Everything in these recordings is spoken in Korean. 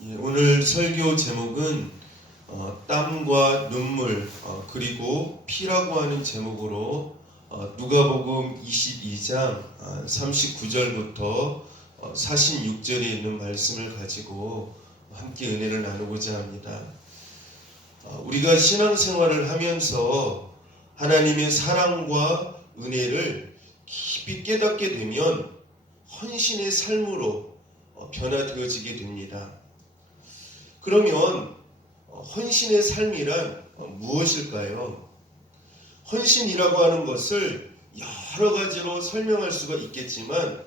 오늘 설교 제목은 땀과 눈물 그리고 피라고 하는 제목으로 누가복음 22장 39절부터 46절에 있는 말씀을 가지고 함께 은혜를 나누고자 합니다. 우리가 신앙생활을 하면서 하나님의 사랑과 은혜를 깊이 깨닫게 되면 헌신의 삶으로 변화되어지게 됩니다. 그러면 헌신의 삶이란 무엇일까요? 헌신이라고 하는 것을 여러 가지로 설명할 수가 있겠지만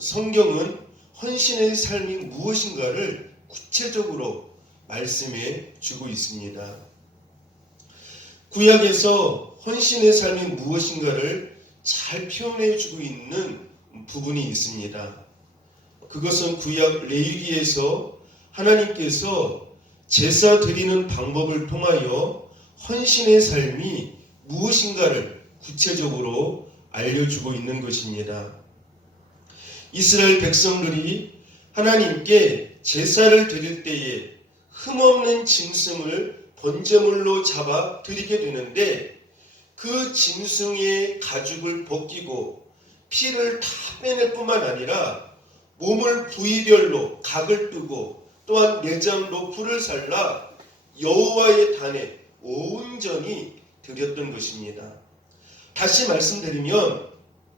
성경은 헌신의 삶이 무엇인가를 구체적으로 말씀해 주고 있습니다. 구약에서 헌신의 삶이 무엇인가를 잘 표현해 주고 있는 부분이 있습니다. 그것은 구약 레위기에서 하나님께서 제사 드리는 방법을 통하여 헌신의 삶이 무엇인가를 구체적으로 알려주고 있는 것입니다. 이스라엘 백성들이 하나님께 제사를 드릴 때에 흠없는 짐승을 번제물로 잡아 드리게 되는데 그 짐승의 가죽을 벗기고 피를 다 빼낼 뿐만 아니라 몸을 부위별로 각을 뜨고 또한 내장도 풀을 살라 여호와의 단에 온전히 드렸던 것입니다. 다시 말씀드리면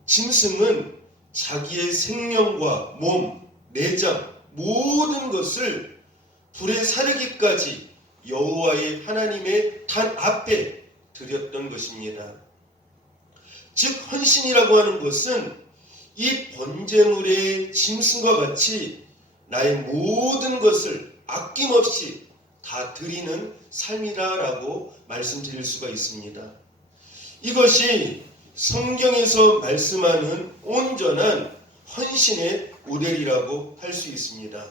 짐승은 자기의 생명과 몸, 내장 모든 것을 불에 사르기까지 여호와의 하나님의 단 앞에 드렸던 것입니다. 즉 헌신이라고 하는 것은 이 번제물의 짐승과 같이 나의 모든 것을 아낌없이 다 드리는 삶이다라고 말씀드릴 수가 있습니다. 이것이 성경에서 말씀하는 온전한 헌신의 모델이라고 할 수 있습니다.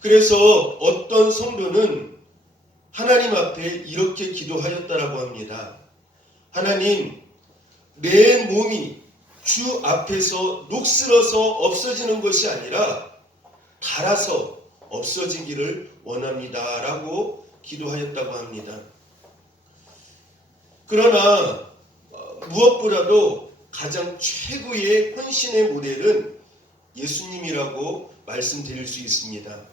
그래서 어떤 성도는 하나님 앞에 이렇게 기도하였다라고 합니다. 하나님, 내 몸이 주 앞에서 녹슬어서 없어지는 것이 아니라 닳아서 없어지기를 원합니다 라고 기도하였다고 합니다. 그러나 무엇보다도 가장 최고의 헌신의 모델은 예수님이라고 말씀드릴 수 있습니다.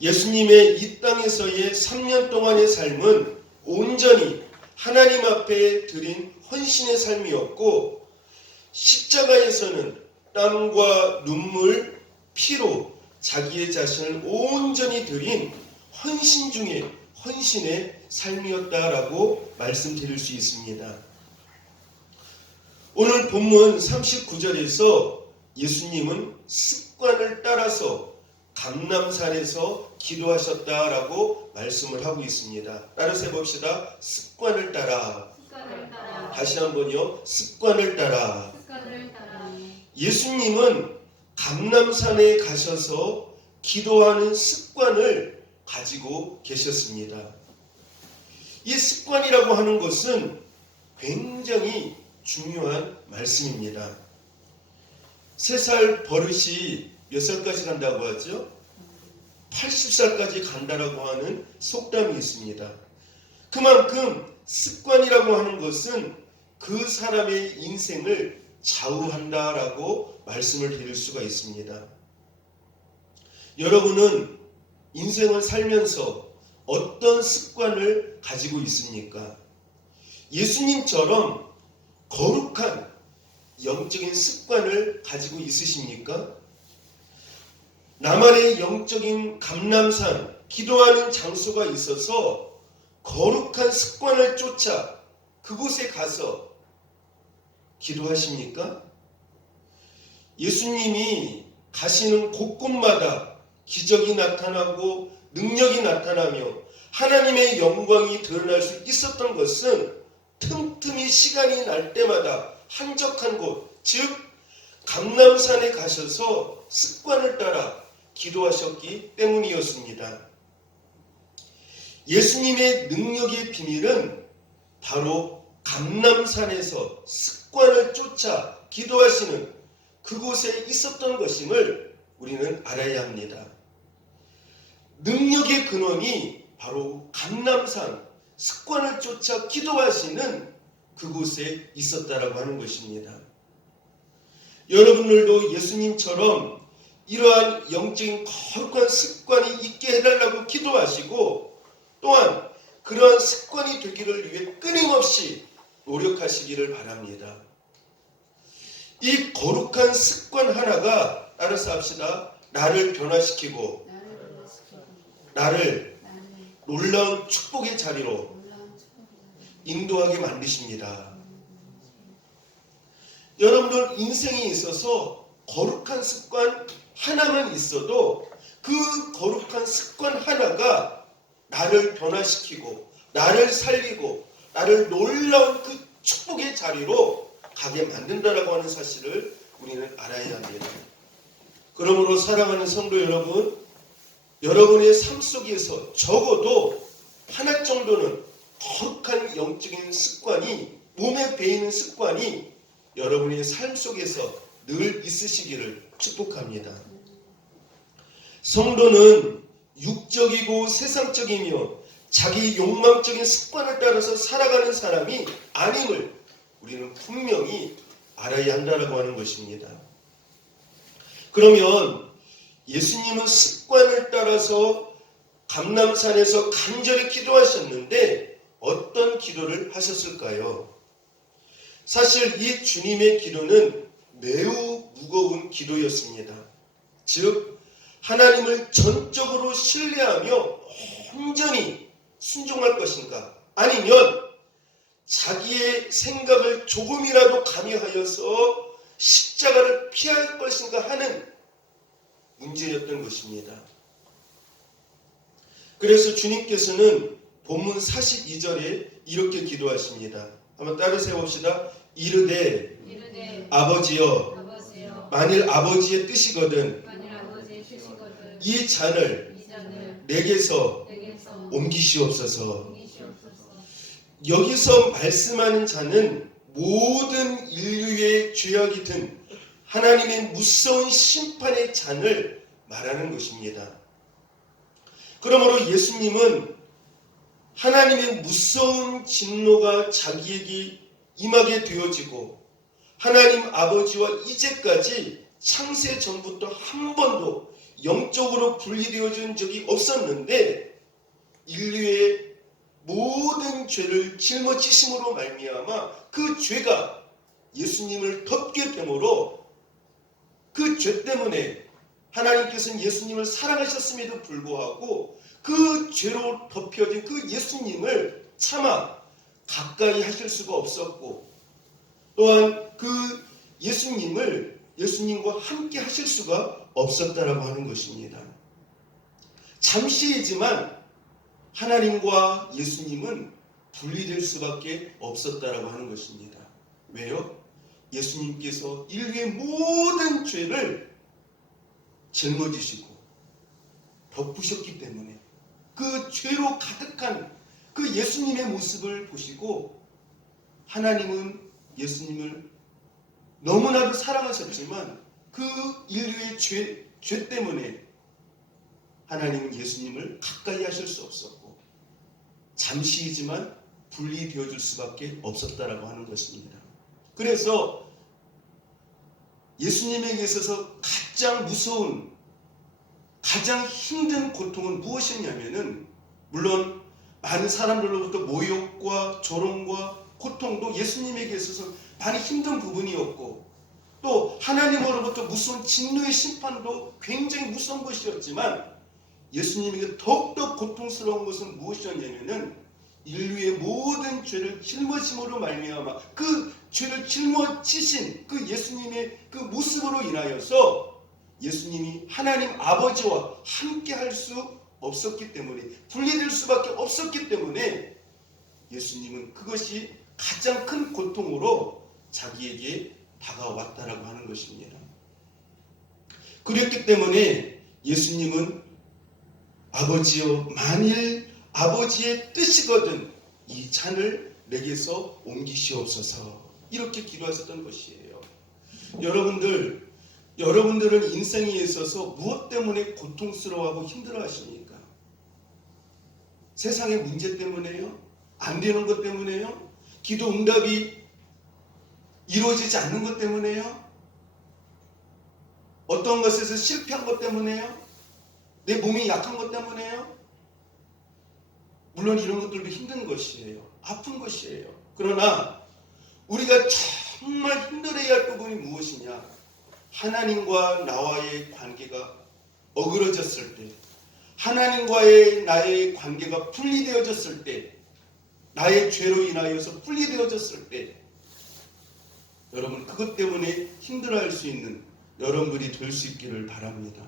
예수님의 이 땅에서의 3년 동안의 삶은 온전히 하나님 앞에 드린 헌신의 삶이었고 십자가에서는 땀과 눈물, 피로 자기의 자신을 온전히 드린 헌신 중에 헌신의 삶이었다라고 말씀드릴 수 있습니다. 오늘 본문 39절에서 예수님은 습관을 따라서 감람산에서 기도하셨다라고 말씀을 하고 있습니다. 따라서 해봅시다. 습관을 따라. 다시 한번요. 습관을 따라. 예수님은 감람산에 가셔서 기도하는 습관을 가지고 계셨습니다. 이 습관이라고 하는 것은 굉장히 중요한 말씀입니다. 3살 버릇이 몇 살까지 간다고 하죠? 80살까지 간다라고 하는 속담이 있습니다. 그만큼 습관이라고 하는 것은 그 사람의 인생을 좌우한다라고 말씀을 드릴 수가 있습니다. 여러분은 인생을 살면서 어떤 습관을 가지고 있습니까? 예수님처럼 거룩한 영적인 습관을 가지고 있으십니까? 나만의 영적인 감람산, 기도하는 장소가 있어서 거룩한 습관을 쫓아 그곳에 가서 기도하십니까? 예수님이 가시는 곳곳마다 기적이 나타나고 능력이 나타나며 하나님의 영광이 드러날 수 있었던 것은 틈틈이 시간이 날 때마다 한적한 곳, 즉 감람산에 가셔서 습관을 따라 기도하셨기 때문이었습니다. 예수님의 능력의 비밀은 바로 감람산에서 습관을 쫓아 기도하시는 그곳에 있었던 것임을 우리는 알아야 합니다. 능력의 근원이 바로 감람산 습관을 쫓아 기도하시는 그곳에 있었다라고 하는 것입니다. 여러분들도 예수님처럼 이러한 영적인 거룩한 습관이 있게 해달라고 기도하시고 또한 그러한 습관이 되기를 위해 끊임없이 노력하시기를 바랍니다. 이 거룩한 습관 하나가 따라서 합시다. 나를 변화시키고 나를 놀라운 축복의 자리로 인도하게 만드십니다. 여러분들 인생에 있어서 거룩한 습관 하나만 있어도 그 거룩한 습관 하나가 나를 변화시키고 나를 살리고 나를 놀라운 그 축복의 자리로 가게 만든다라고 하는 사실을 우리는 알아야 합니다. 그러므로 사랑하는 성도 여러분, 여러분의 삶 속에서 적어도 하나 정도는 거룩한 영적인 습관이 몸에 배이는 습관이 여러분의 삶 속에서 늘 있으시기를 축복합니다. 성도는 육적이고 세상적이며 자기 욕망적인 습관을 따라서 살아가는 사람이 아님을 우리는 분명히 알아야 한다고 하는 것입니다. 그러면 예수님은 습관을 따라서 감람산에서 간절히 기도하셨는데 어떤 기도를 하셨을까요? 사실 이 주님의 기도는 매우 무거운 기도였습니다. 즉 하나님을 전적으로 신뢰하며 온전히 순종할 것인가, 아니면 자기의 생각을 조금이라도 가미하여서 십자가를 피할 것인가 하는 문제였던 것입니다. 그래서 주님께서는 본문 42절에 이렇게 기도하십니다. 한번 따라서 해봅시다. 이르되 아버지여, 만일 아버지의 뜻이거든 이 잔을 내게서 옮기시옵소서. 여기서 말씀하는 잔은 모든 인류의 죄악이 든 하나님의 무서운 심판의 잔을 말하는 것입니다. 그러므로 예수님은 하나님의 무서운 진노가 자기에게 임하게 되어지고 하나님 아버지와 이제까지 창세 전부터 한 번도 영적으로 분리되어진 적이 없었는데 인류의 모든 죄를 짊어지심으로 말미암아 그 죄가 예수님을 덮게 됨으로 그 죄 때문에 하나님께서는 예수님을 사랑하셨음에도 불구하고 그 죄로 덮여진 그 예수님을 차마 가까이 하실 수가 없었고 또한 그 예수님과 함께 하실 수가 없었다라고 하는 것입니다. 잠시이지만 하나님과 예수님은 분리될 수밖에 없었다라고 하는 것입니다. 왜요? 예수님께서 인류의 모든 죄를 짊어지시고 덮으셨기 때문에 그 죄로 가득한 그 예수님의 모습을 보시고 하나님은 예수님을 너무나도 사랑하셨지만 그 인류의 죄 때문에 하나님은 예수님을 가까이 하실 수 없었고 잠시이지만 분리되어질 수밖에 없었다라고 하는 것입니다. 그래서 예수님에게 있어서 가장 무서운 가장 힘든 고통은 무엇이냐면은 물론 많은 사람들로부터 모욕과 조롱과 고통도 예수님에게 있어서 많이 힘든 부분이었고 또 하나님으로부터 무서운 진노의 심판도 굉장히 무서운 것이었지만 예수님에게 더욱더 고통스러운 것은 무엇이었냐면은 인류의 모든 죄를 짊어짐으로 말미암아 그 죄를 짊어지신 그 예수님의 그 모습으로 인하여서 예수님이 하나님 아버지와 함께 할 수 없었기 때문에 분리될 수밖에 없었기 때문에 예수님은 그것이 가장 큰 고통으로 자기에게 다가왔다라고 하는 것입니다. 그랬기 때문에 예수님은 아버지여 만일 아버지의 뜻이거든 이 잔을 내게서 옮기시옵소서 이렇게 기도하셨던 것이에요. 여러분들 여러분들은 인생에 있어서 무엇 때문에 고통스러워하고 힘들어하십니까? 세상의 문제 때문에요? 안 되는 것 때문에요? 기도 응답이 이루어지지 않는 것 때문에요? 어떤 것에서 실패한 것 때문에요? 내 몸이 약한 것 때문에요? 물론 이런 것들도 힘든 것이에요. 아픈 것이에요. 그러나 우리가 정말 힘들어야 할 부분이 무엇이냐? 하나님과 나와의 관계가 어그러졌을 때, 하나님과의 나의 관계가 분리되어졌을 때, 나의 죄로 인하여서 분리되어졌을 때, 여러분 그것 때문에 힘들어할 수 있는 여러분들이 될 수 있기를 바랍니다.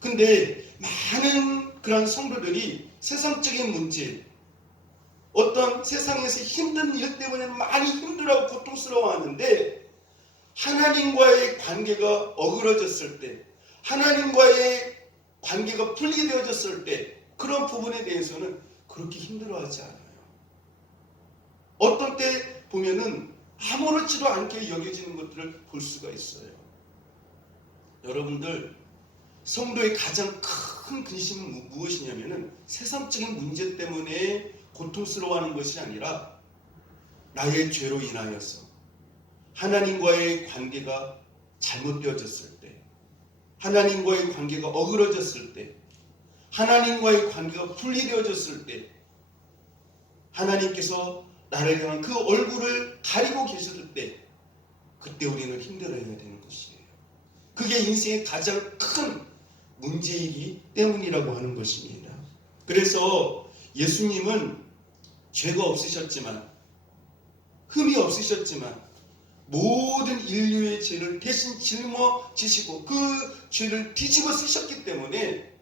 근데 많은 그런 성도들이 세상적인 문제, 어떤 세상에서 힘든 일 때문에 많이 힘들어하고 고통스러워하는데, 하나님과의 관계가 어그러졌을 때, 하나님과의 관계가 분리되어졌을 때, 그런 부분에 대해서는 그렇게 힘들어하지 않아요. 어떤 때 보면은 아무렇지도 않게 여겨지는 것들을 볼 수가 있어요. 여러분들, 성도의 가장 큰 근심은 무엇이냐면은 세상적인 문제 때문에 고통스러워하는 것이 아니라 나의 죄로 인하여서 하나님과의 관계가 잘못되어졌을 때, 하나님과의 관계가 어그러졌을 때, 하나님과의 관계가 분리되어졌을 때, 하나님께서 나를 향한 그 얼굴을 가리고 계셨을 때, 그때 우리는 힘들어해야 되는 것이에요. 그게 인생의 가장 큰 문제이기 때문이라고 하는 것입니다. 그래서 예수님은 죄가 없으셨지만, 흠이 없으셨지만, 모든 인류의 죄를 대신 짊어지시고 그 죄를 뒤집어 쓰셨기 때문에,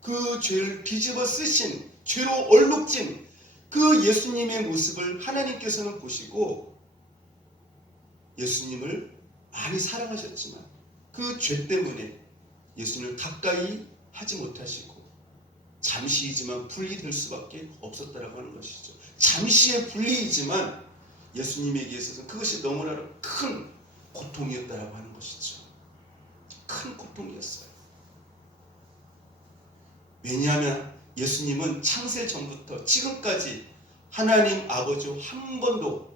그 죄를 뒤집어 쓰신, 죄로 얼룩진 그 예수님의 모습을 하나님께서는 보시고 예수님을 많이 사랑하셨지만 그 죄 때문에 예수님을 가까이 하지 못하시고 잠시이지만 분리될 수밖에 없었다라고 하는 것이죠. 잠시의 분리이지만 예수님에게 있어서 그것이 너무나 큰 고통이었다라고 하는 것이죠. 큰 고통이었어요. 왜냐하면 예수님은 창세 전부터 지금까지 하나님 아버지와 한 번도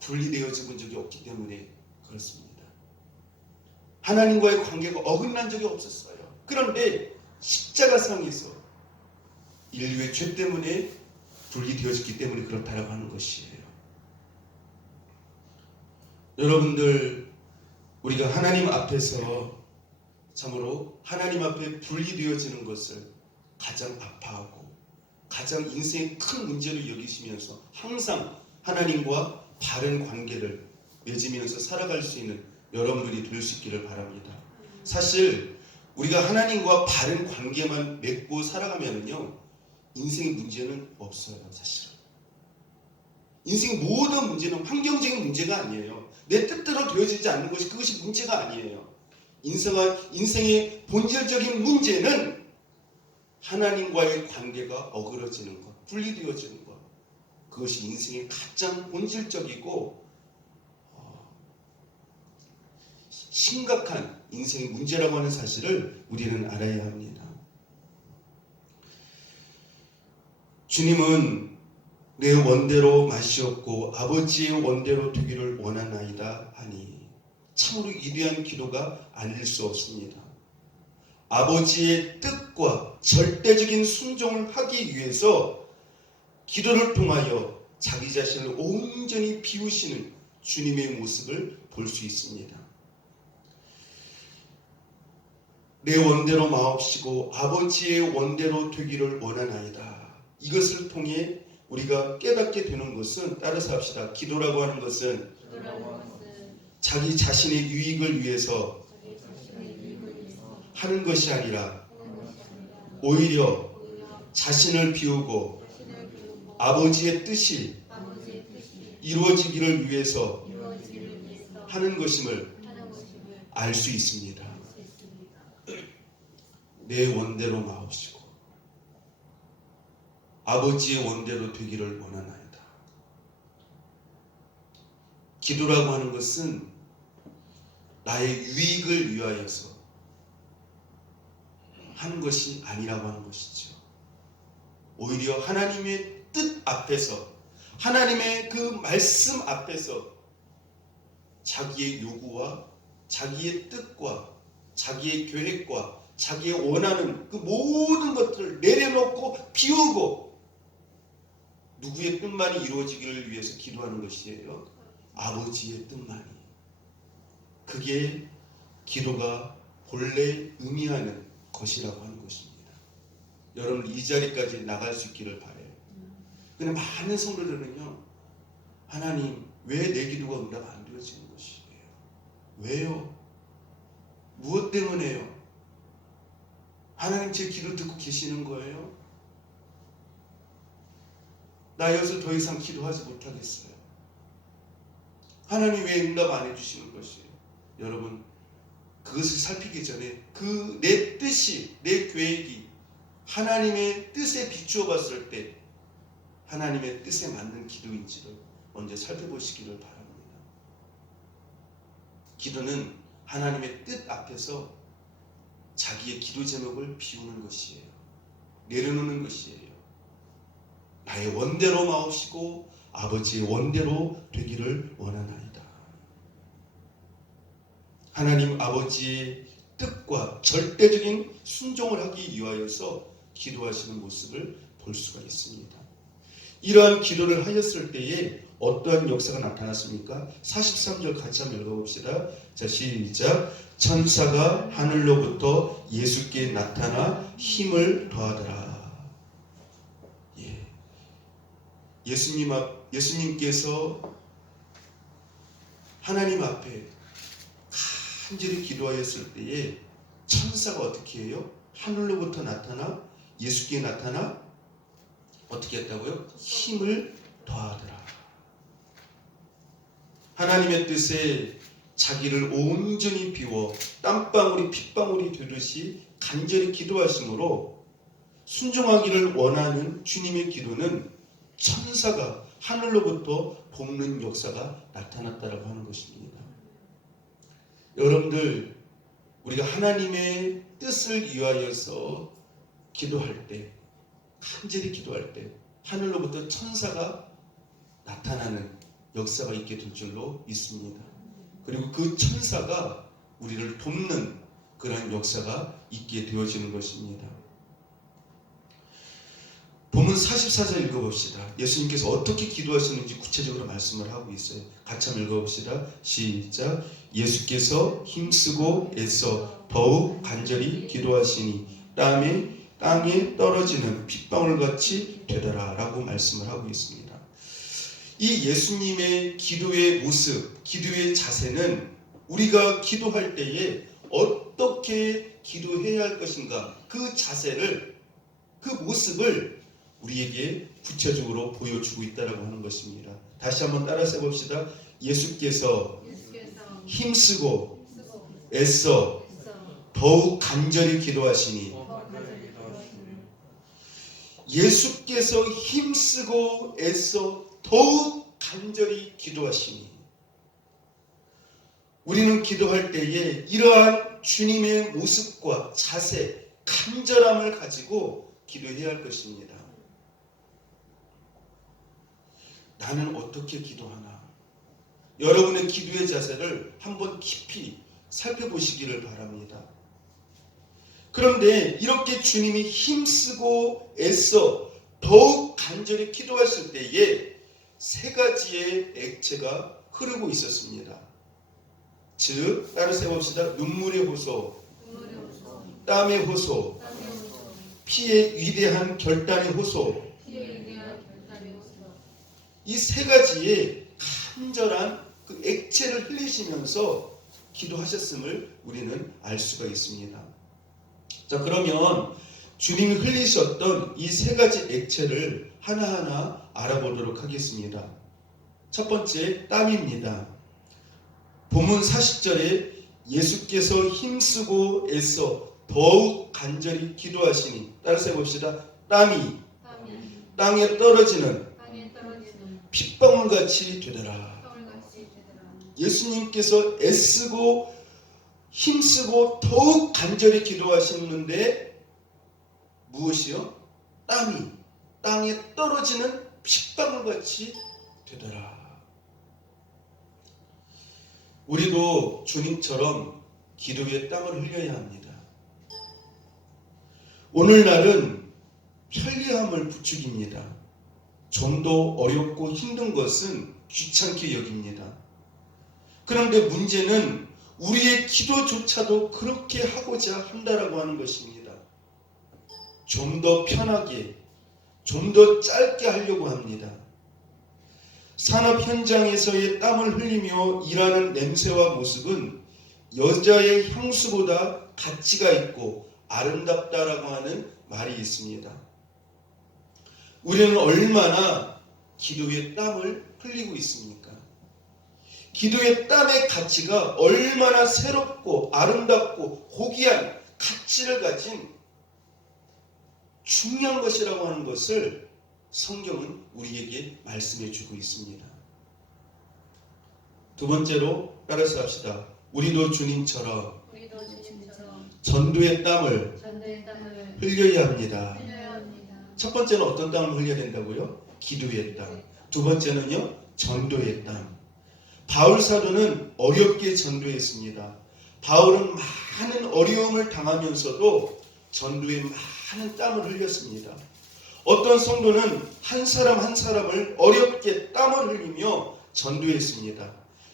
분리되어져 본 적이 없기 때문에 그렇습니다. 하나님과의 관계가 어긋난 적이 없었어요. 그런데 십자가상에서 인류의 죄 때문에 분리되어졌기 때문에 그렇다라고 하는 것이에요. 여러분들, 우리가 하나님 앞에서 참으로 하나님 앞에 분리되어지는 것을 가장 아파하고 가장 인생의 큰 문제로 여기시면서 항상 하나님과 바른 관계를 맺으면서 살아갈 수 있는 여러분들이 될 수 있기를 바랍니다. 사실 우리가 하나님과 바른 관계만 맺고 살아가면요, 인생의 문제는 없어요. 사실은 인생의 모든 문제는 환경적인 문제가 아니에요. 내 뜻대로 되어지지 않는 것이 그것이 문제가 아니에요. 인생의 본질적인 문제는 하나님과의 관계가 어그러지는 것, 분리되어지는 것, 그것이 인생의 가장 본질적이고 심각한 인생의 문제라고 하는 사실을 우리는 알아야 합니다. 주님은 내 원대로 마시옵고 아버지의 원대로 되기를 원하나이다 하니 참으로 위대한 기도가 아닐 수 없습니다. 아버지의 뜻과 절대적인 순종을 하기 위해서 기도를 통하여 자기 자신을 온전히 비우시는 주님의 모습을 볼 수 있습니다. 내 원대로 마옵시고 아버지의 원대로 되기를 원하나이다. 이것을 통해 우리가 깨닫게 되는 것은, 따라서 합시다. 기도라고 하는 것은 자기 자신의 유익을 위해서 하는 것이 아니라 오히려 자신을 비우고 아버지의 뜻이 이루어지기를 위해서 하는 것임을 알 수 있습니다. 내 원대로 마옵시고 아버지의 원대로 되기를 원하나이다. 기도라고 하는 것은 나의 유익을 위하여서 하는 것이 아니라고 하는 것이죠. 오히려 하나님의 뜻 앞에서, 하나님의 그 말씀 앞에서 자기의 요구와 자기의 뜻과 자기의 계획과 자기의 원하는 그 모든 것들을 내려놓고 비우고 누구의 뜻만이 이루어지기를 위해서 기도하는 것이에요. 아버지의 뜻만이. 그게 기도가 본래 의미하는 것이라고 하는 것입니다. 여러분 이 자리까지 나갈 수 있기를 바라요. 근데 많은 성도들은요, 하나님 왜 내 기도가 응답 안 되어지는 것이에요? 왜요? 무엇 때문에요? 하나님 제 기도 듣고 계시는 거예요? 나 여기서 더 이상 기도하지 못하겠어요. 하나님 왜 응답 안 해주시는 것이에요? 여러분 그것을 살피기 전에 그 내 뜻이, 내 계획이 하나님의 뜻에 비추어 봤을 때 하나님의 뜻에 맞는 기도인지를 먼저 살펴보시기를 바랍니다. 기도는 하나님의 뜻 앞에서 자기의 기도 제목을 비우는 것이에요. 내려놓는 것이에요. 나의 원대로 마옵시고 아버지의 원대로 되기를 원하나이다. 하나님 아버지의 뜻과 절대적인 순종을 하기 위하여서 기도하시는 모습을 볼 수가 있습니다. 이러한 기도를 하였을 때에 어떠한 역사가 나타났습니까? 43절 같이 한번 읽어봅시다. 자, 시작. 천사가 하늘로부터 예수께 나타나 힘을 더하더라. 예수님께서 하나님 앞에 간절히 기도하였을 때에 천사가 어떻게 해요? 하늘로부터 나타나 예수께 나타나 어떻게 했다고요? 힘을 더하더라. 하나님의 뜻에 자기를 온전히 비워 땀방울이 핏방울이 되듯이 간절히 기도하심으로 순종하기를 원하는 주님의 기도는 천사가 하늘로부터 돕는 역사가 나타났다라고 하는 것입니다. 여러분들 우리가 하나님의 뜻을 위하여서 기도할 때, 간절히 기도할 때 하늘로부터 천사가 나타나는 역사가 있게 될 줄로 믿습니다. 그리고 그 천사가 우리를 돕는 그런 역사가 있게 되어지는 것입니다. 본문 44절 읽어봅시다. 예수님께서 어떻게 기도하시는지 구체적으로 말씀을 하고 있어요. 같이 한번 읽어봅시다. 시작. 예수께서 힘쓰고 애써 더욱 간절히 기도하시니 땅에 떨어지는 핏방울같이 되더라 라고 말씀을 하고 있습니다. 이 예수님의 기도의 모습, 기도의 자세는 우리가 기도할 때에 어떻게 기도해야 할 것인가, 그 자세를, 그 모습을 우리에게 구체적으로 보여주고 있다라고 하는 것입니다. 다시 한번 따라서 해봅시다. 예수께서 힘쓰고 애써 더욱 간절히 기도하시니, 예수께서 힘쓰고 애써 더욱 간절히 기도하시니, 우리는 기도할 때에 이러한 주님의 모습과 자세, 간절함을 가지고 기도해야 할 것입니다. 나는 어떻게 기도하나? 여러분의 기도의 자세를 한번 깊이 살펴보시기를 바랍니다. 그런데 이렇게 주님이 힘쓰고 애써 더욱 간절히 기도하실 때에 세 가지의 액체가 흐르고 있었습니다. 즉, 따라서 해봅시다. 눈물의 호소, 땀의 호소, 피의 위대한 결단의 호소. 이 세 가지의 간절한 그 액체를 흘리시면서 기도하셨음을 우리는 알 수가 있습니다. 자, 그러면 주님이 흘리셨던 이 세 가지 액체를 하나하나 알아보도록 하겠습니다. 첫 번째, 땀입니다. 본문 40절에 예수께서 힘쓰고 애써 더욱 간절히 기도하시니, 따라서 해봅시다. 땀이 땅에 떨어지는 핏방울같이 되더라. 예수님께서 애쓰고 힘쓰고 더욱 간절히 기도하시는데 무엇이요? 땀이 땅에 떨어지는 핏방울같이 되더라. 우리도 주님처럼 기도에 땀을 흘려야 합니다. 오늘날은 편리함을 부추깁니다. 좀 더 어렵고 힘든 것은 귀찮게 여깁니다. 그런데 문제는 우리의 기도조차도 그렇게 하고자 한다라고 하는 것입니다. 좀 더 편하게, 좀 더 짧게 하려고 합니다. 산업 현장에서의 땀을 흘리며 일하는 냄새와 모습은 여자의 향수보다 가치가 있고 아름답다라고 하는 말이 있습니다. 우리는 얼마나 기도의 땀을 흘리고 있습니까? 기도의 땀의 가치가 얼마나 새롭고 아름답고 고귀한 가치를 가진 중요한 것이라고 하는 것을 성경은 우리에게 말씀해 주고 있습니다. 두 번째로 따라서 합시다. 우리도 주님처럼 전도의 땀을 흘려야 합니다. 첫 번째는 어떤 땀을 흘려야 된다고요? 기도의 땀. 두 번째는요, 전도의 땀. 바울 사도는 어렵게 전도했습니다. 바울은 많은 어려움을 당하면서도 전도에 많은 땀을 흘렸습니다. 어떤 성도는 한 사람 한 사람을 어렵게 땀을 흘리며 전도했습니다.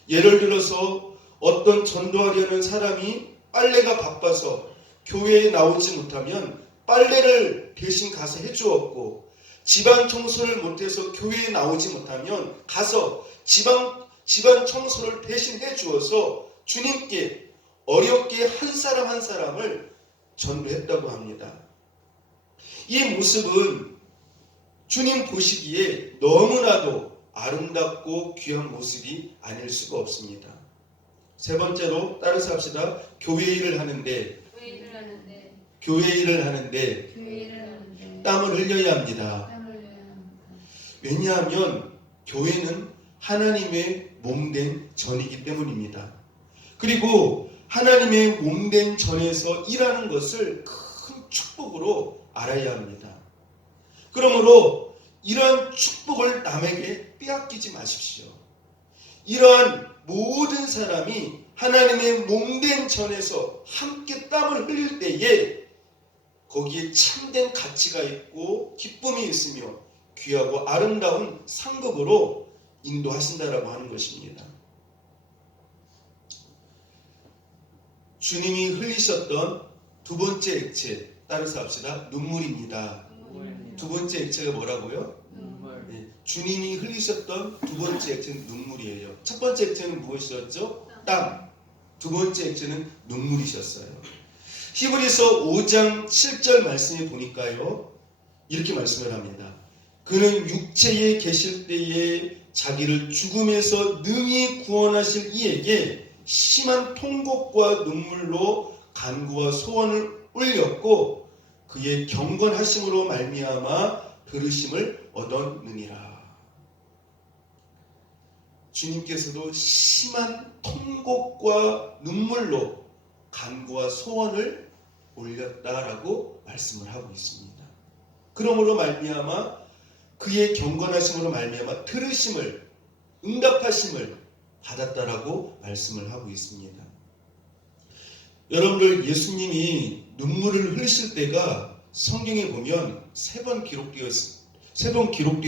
예를 들어서 어떤 전도하려는 사람이 빨래가 바빠서 교회에 나오지 못하면 빨래를 대신 가서 해주었고, 집안 청소를 못해서 교회에 나오지 못하면 가서 집안 청소를 대신 해주어서 주님께 어렵게 한 사람 한 사람을 전도했다고 합니다. 이 모습은 주님 보시기에 너무나도 아름답고 귀한 모습이 아닐 수가 없습니다. 세 번째로 따라서 합시다. 교회 일을 하는데 땀을 흘려야 합니다. 왜냐하면 교회는 하나님의 몸된 전이기 때문입니다. 그리고 하나님의 몸된 전에서 일하는 것을 큰 축복으로 알아야 합니다. 그러므로 이러한 축복을 남에게 빼앗기지 마십시오. 이러한 모든 사람이 하나님의 몸된 전에서 함께 땀을 흘릴 때에 거기에 참된 가치가 있고 기쁨이 있으며 귀하고 아름다운 상급으로 인도하신다라고 하는 것입니다. 주님이 흘리셨던 두 번째 액체, 따라서 합시다. 눈물입니다. 두 번째 액체가 뭐라고요? 네, 주님이 흘리셨던 두 번째 액체는 눈물이에요. 첫 번째 액체는 무엇이었죠? 땀. 두 번째 액체는 눈물이셨어요. 히브리서 5장 7절 말씀에 보니까요, 이렇게 말씀을 합니다. 그는 육체에 계실 때에 자기를 죽음에서 능히 구원하실 이에게 심한 통곡과 눈물로 간구와 소원을 올렸고 그의 경건하심으로 말미암아 들으심을 얻었느니라. 주님께서도 심한 통곡과 눈물로 간구와 소원을 올렸다라고 말씀을 하고 있습니다. 그러므로 말미암아 그의 경건하심으로 말미암아 들으심을, 응답하심을 받았다라고 말씀을 하고 있습니다. 여러분들, 예수님이 눈물을 흘리실 때가 성경에 보면 세 번 기록되어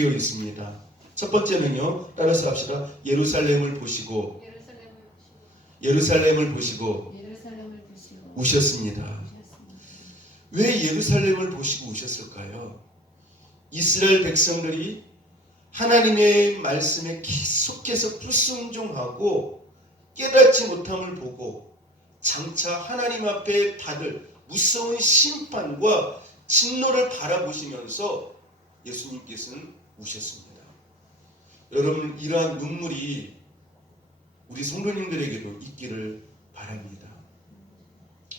있습니다. 첫 번째는요, 따라서 합시다. 예루살렘을 보시고 우셨습니다. 왜 예루살렘을 보시고 우셨을까요? 이스라엘 백성들이 하나님의 말씀에 계속해서 불순종하고 깨닫지 못함을 보고 장차 하나님 앞에 받을 무서운 심판과 진노를 바라보시면서 예수님께서는 우셨습니다. 여러분, 이러한 눈물이 우리 성도님들에게도 있기를 바랍니다.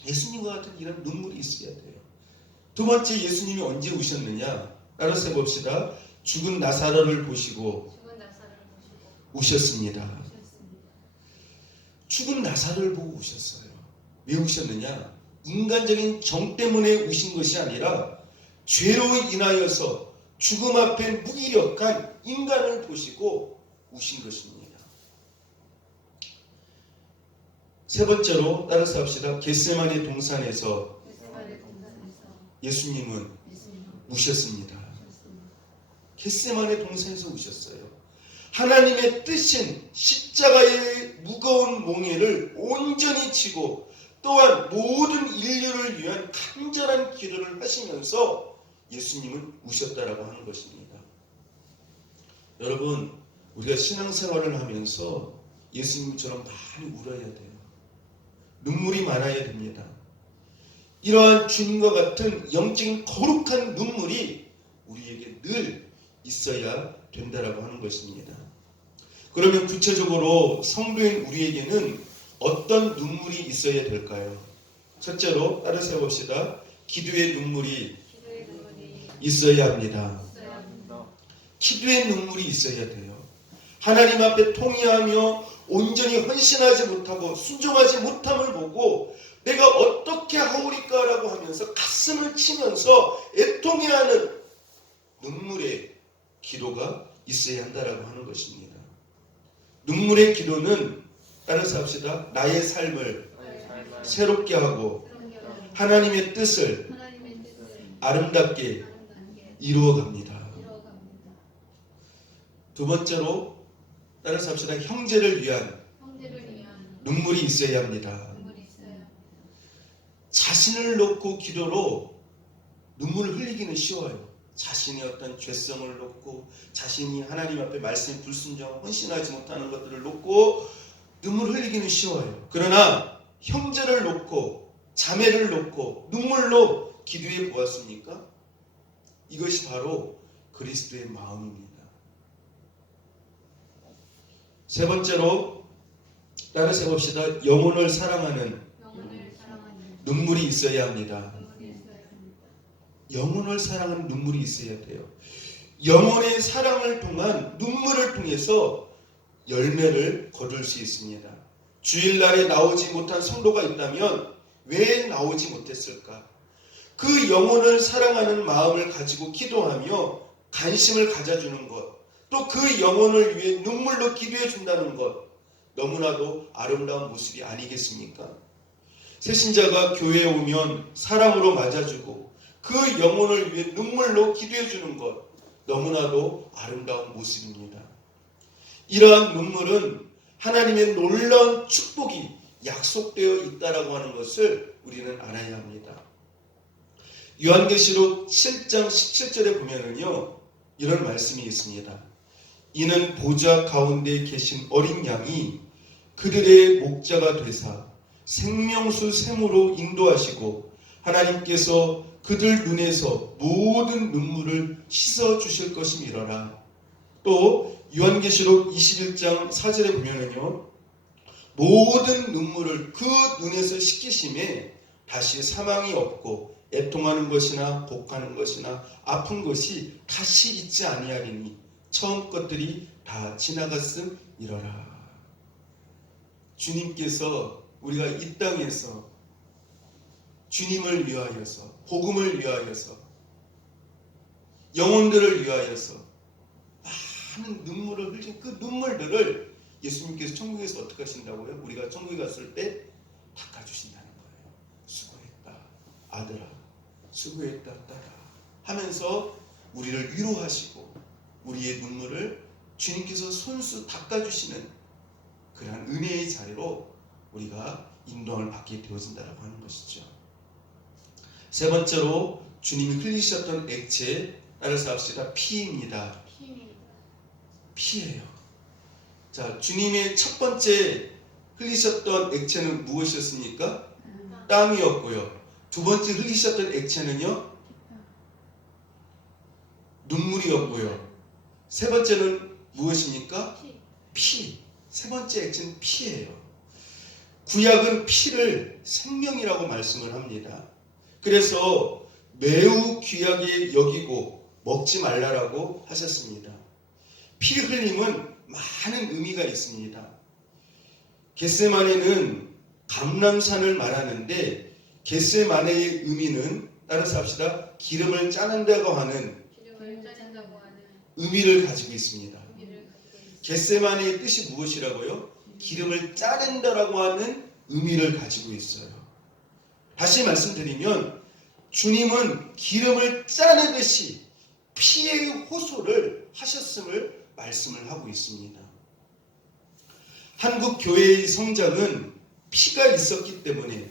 예수님과 같은 이런 눈물이 있어야 돼요. 두 번째, 예수님이 언제 우셨느냐? 따라서 해봅시다. 죽은 나사로를 보시고 우셨습니다. 죽은 나사로를 보고 우셨어요. 왜 우셨느냐? 인간적인 정 때문에 우신 것이 아니라 죄로 인하여서 죽음 앞에 무기력한 인간을 보시고 우신 것입니다. 세 번째로 따라서 합시다. 겟세마네 동산에서 예수님은 우셨습니다. 겟세마네 동산에서 우셨어요. 하나님의 뜻인 십자가의 무거운 몽에를 온전히 지고 또한 모든 인류를 위한 간절한 기도를 하시면서 예수님은 우셨다라고 하는 것입니다. 여러분, 우리가 신앙생활을 하면서 예수님처럼 많이 울어야 돼요. 눈물이 많아야 됩니다. 이러한 주님과 같은 영적인 거룩한 눈물이 우리에게 늘 있어야 된다라고 하는 것입니다. 그러면 구체적으로 성도인 우리에게는 어떤 눈물이 있어야 될까요? 첫째로 따라서 봅시다. 기도의 눈물이 있어야 합니다. 기도의 눈물이 있어야 돼요. 하나님 앞에 통회하며 온전히 헌신하지 못하고 순종하지 못함을 보고 내가 어떻게 하오리까라고 하면서 가슴을 치면서 애통해하는 눈물의 기도가 있어야 한다라고 하는 것입니다. 눈물의 기도는 따라서 합시다. 나의 삶을 새롭게 하고 하나님의 뜻을 아름답게 이루어갑니다. 두 번째로 따라서 합시다. 형제를 위한 눈물이 있어야 합니다. 자신을 놓고 기도로 눈물을 흘리기는 쉬워요. 자신의 어떤 죄성을 놓고 자신이 하나님 앞에 말씀에 불순종 헌신하지 못하는 것들을 놓고 눈물을 흘리기는 쉬워요. 그러나 형제를 놓고 자매를 놓고 눈물로 기도해 보았습니까? 이것이 바로 그리스도의 마음입니다. 세 번째로 따라서 봅시다. 영혼을 사랑하는 눈물이 있어야 합니다. 영혼을 사랑하는 눈물이 있어야 돼요. 영혼의 사랑을 통한 눈물을 통해서 열매를 거둘 수 있습니다. 주일날에 나오지 못한 성도가 있다면 왜 나오지 못했을까? 그 영혼을 사랑하는 마음을 가지고 기도하며 관심을 가져주는 것, 또 그 영혼을 위해 눈물로 기도해 준다는 것, 너무나도 아름다운 모습이 아니겠습니까? 새신자가 교회에 오면 사랑으로 맞아주고 그 영혼을 위해 눈물로 기도해 주는 것, 너무나도 아름다운 모습입니다. 이러한 눈물은 하나님의 놀라운 축복이 약속되어 있다라고 하는 것을 우리는 알아야 합니다. 요한계시록 7장 17절에 보면은요, 이런 말씀이 있습니다. 이는 보좌 가운데 계신 어린 양이 그들의 목자가 되사 생명수 샘으로 인도하시고 하나님께서 그들 눈에서 모든 눈물을 씻어 주실 것임이러라. 또 요한계시록 21장 4절에 보면은요, 모든 눈물을 그 눈에서 씻기심에 다시 사망이 없고 애통하는 것이나 곡하는 것이나 아픈 것이 다시 있지 아니하리니 처음 것들이 다 지나갔음이러라. 주님께서 우리가 이 땅에서 주님을 위하여서 복음을 위하여서 영혼들을 위하여서 많은 눈물을 흘린 그 눈물들을 예수님께서 천국에서 어떻게 하신다고요? 우리가 천국에 갔을 때 닦아주신다는 거예요. 수고했다 아들아, 수고했다 딸아 하면서 우리를 위로하시고 우리의 눈물을 주님께서 손수 닦아주시는 그러한 은혜의 자리로 우리가 인도함을 받게 되어진다고 하는 것이죠. 세 번째로 주님이 흘리셨던 액체, 따라서 합시다. 피입니다. 피예요. 자, 주님의 첫 번째 흘리셨던 액체는 무엇이었습니까? 땀이었고요. 두 번째 흘리셨던 액체는요, 눈물이었고요. 세 번째는 무엇입니까? 피. 세 번째 액체는 피예요. 구약은 피를 생명이라고 말씀을 합니다. 그래서 매우 귀하게 여기고 먹지 말라라고 하셨습니다. 피 흘림은 많은 의미가 있습니다. 겟세마네는 감람산을 말하는데 겟세마네의 의미는 따라서 합시다. 기름을 짜낸다고 하는 의미를 가지고 있습니다. 겟세마네의 뜻이 무엇이라고요? 기름을 짜낸다라고 하는 의미를 가지고 있어요. 다시 말씀드리면 주님은 기름을 짜내듯이 피의 호소를 하셨음을 말씀을 하고 있습니다. 한국 교회의 성장은 피가 있었기 때문에,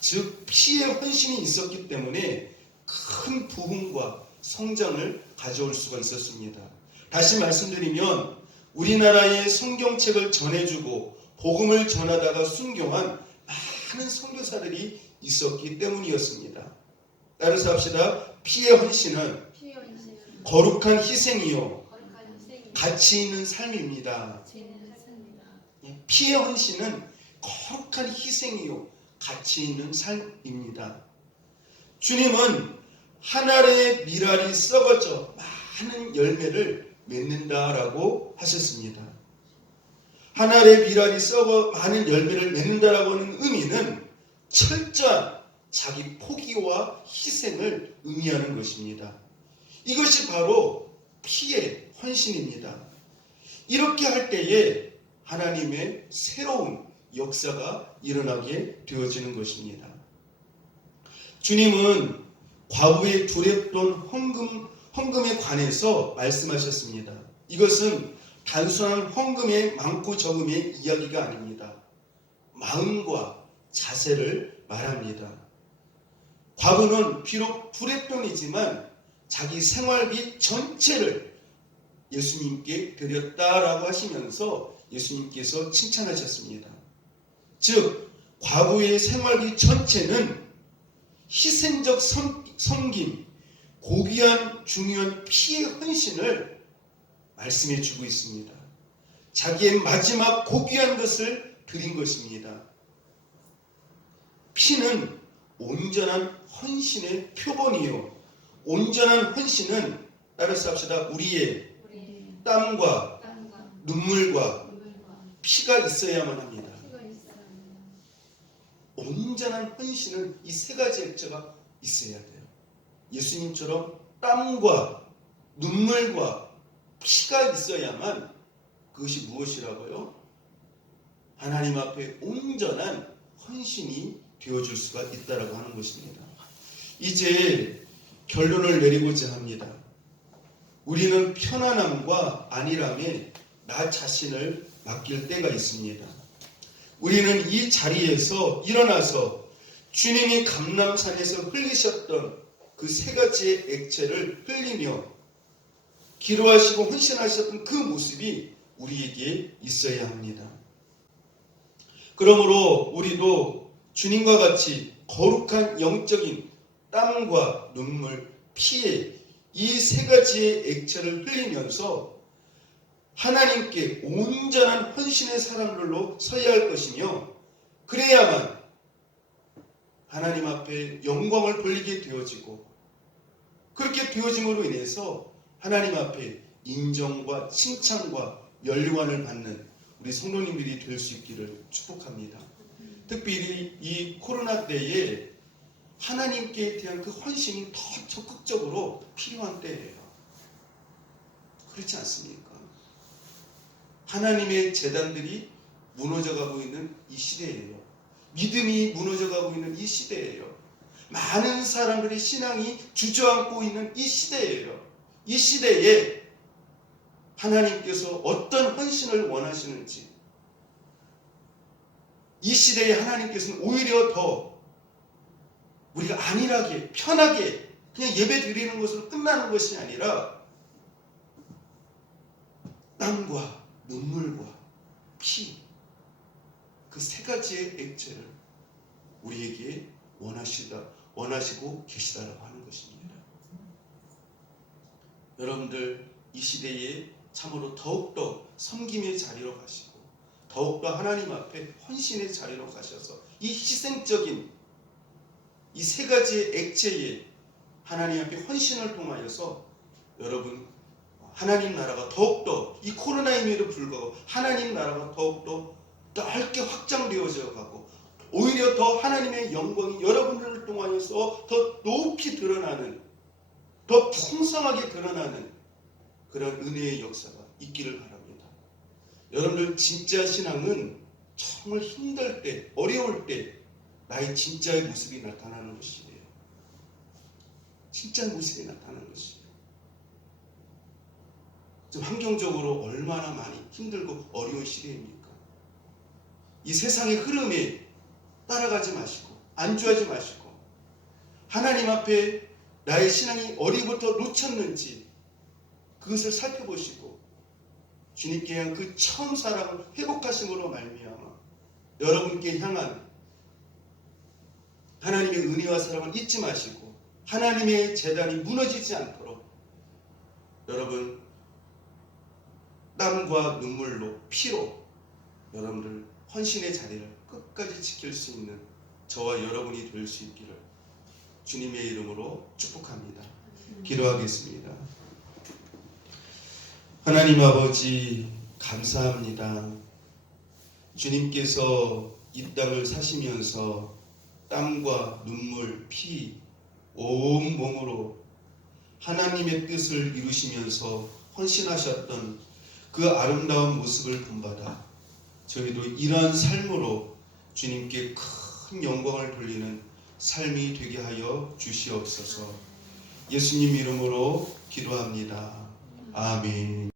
즉 피의 헌신이 있었기 때문에 큰 부흥과 성장을 가져올 수가 있었습니다. 다시 말씀드리면 우리나라의 성경책을 전해주고 복음을 전하다가 순교한 많은 선교사들이 있었기 때문이었습니다. 따라서 합시다. 피의 헌신은 거룩한 희생이요 가치 있는 삶입니다. 피의 헌신은 거룩한 희생이요 가치 있는 삶입니다. 주님은 한 알의 밀알이 썩어져 많은 열매를 맺는다라고 하셨습니다. 한 알의 밀알이 썩어 많은 열매를 맺는다라고 하는 의미는 철저한 자기 포기와 희생을 의미하는 것입니다. 이것이 바로 피의 헌신입니다. 이렇게 할 때에 하나님의 새로운 역사가 일어나게 되어지는 것입니다. 주님은 과부의 두렵던 헌금에 관해서 말씀하셨습니다. 이것은 단순한 헌금의 많고 적음의 이야기가 아닙니다. 마음과 자세를 말합니다. 과부는 비록 두렵돈이지만 자기 생활비 전체를 예수님께 드렸다라고 하시면서 예수님께서 칭찬하셨습니다. 즉 과부의 생활비 전체는 희생적 섬김, 고귀한 중요한 피의 헌신을 말씀해 주고 있습니다. 자기의 마지막 고귀한 것을 드린 것입니다. 피는 온전한 헌신의 표본이요. 온전한 헌신은 따라서 합시다. 우리의 땀과 눈물과 피가 있어야만 합니다. 온전한 헌신은 이 세 가지 액체가 있어야 돼요. 예수님처럼 땀과 눈물과 피가 있어야만 그것이 무엇이라고요? 하나님 앞에 온전한 헌신이 되어줄 수가 있다라고 하는 것입니다. 이제 결론을 내리고자 합니다. 우리는 편안함과 안일함에 나 자신을 맡길 때가 있습니다. 우리는 이 자리에서 일어나서 주님이 감람산에서 흘리셨던 그 세 가지의 액체를 흘리며 기도하시고 헌신하셨던 그 모습이 우리에게 있어야 합니다. 그러므로 우리도 주님과 같이 거룩한 영적인 땀과 눈물, 피에 이 세 가지의 액체를 흘리면서 하나님께 온전한 헌신의 사람들로 서야 할 것이며, 그래야만 하나님 앞에 영광을 돌리게 되어지고, 그렇게 되어짐으로 인해서 하나님 앞에 인정과 칭찬과 연료관을 받는 우리 성도님들이 될 수 있기를 축복합니다. 특별히 이 코로나 때에 하나님께 대한 그 헌신이 더 적극적으로 필요한 때예요. 그렇지 않습니까? 하나님의 재단들이 무너져가고 있는 이 시대예요. 믿음이 무너져가고 있는 이 시대예요. 많은 사람들의 신앙이 주저앉고 있는 이 시대예요. 이 시대에 하나님께서 어떤 헌신을 원하시는지, 이 시대에 하나님께서는 오히려 더 우리가 안일하게 편하게 그냥 예배 드리는 것으로 끝나는 것이 아니라 땀과 눈물과 피, 그 세 가지의 액체를 우리에게 원하시고 계시다라고 하는 것입니다. 여러분들 이 시대에 참으로 더욱더 섬김의 자리로 가시고 더욱더 하나님 앞에 헌신의 자리로 가셔서 이 희생적인 이 세 가지의 액체에 하나님 앞에 헌신을 통하여서 여러분 하나님 나라가 더욱더 이 코로나임에도 불구하고 하나님 나라가 더욱더 넓게 확장되어져 가고 오히려 더 하나님의 영광이 여러분들을 통하여서 더 높이 드러나는, 더 풍성하게 드러나는 그런 은혜의 역사가 있기를 바랍니다. 여러분들 진짜 신앙은 정말 힘들 때, 어려울 때 나의 진짜의 모습이 나타나는 것이에요. 진짜 모습이 나타나는 것이에요. 지금 환경적으로 얼마나 많이 힘들고 어려운 시대입니까? 이 세상의 흐름에 따라가지 마시고 안주하지 마시고 하나님 앞에 나의 신앙이 어디부터 놓쳤는지 그것을 살펴보시고 주님께 향한 그 처음 사랑을 회복하심으로 말미암아 여러분께 향한 하나님의 은혜와 사랑을 잊지 마시고 하나님의 제단이 무너지지 않도록 여러분 땀과 눈물로 피로 여러분들 헌신의 자리를 끝까지 지킬 수 있는 저와 여러분이 될 수 있기를 주님의 이름으로 축복합니다. 기도하겠습니다. 하나님 아버지 감사합니다. 주님께서 이 땅을 사시면서 땀과 눈물, 피, 온 몸으로 하나님의 뜻을 이루시면서 헌신하셨던 그 아름다운 모습을 본받아 저희도 이러한 삶으로 주님께 큰 영광을 돌리는 삶이 되게 하여 주시옵소서. 예수님 이름으로 기도합니다. 아멘.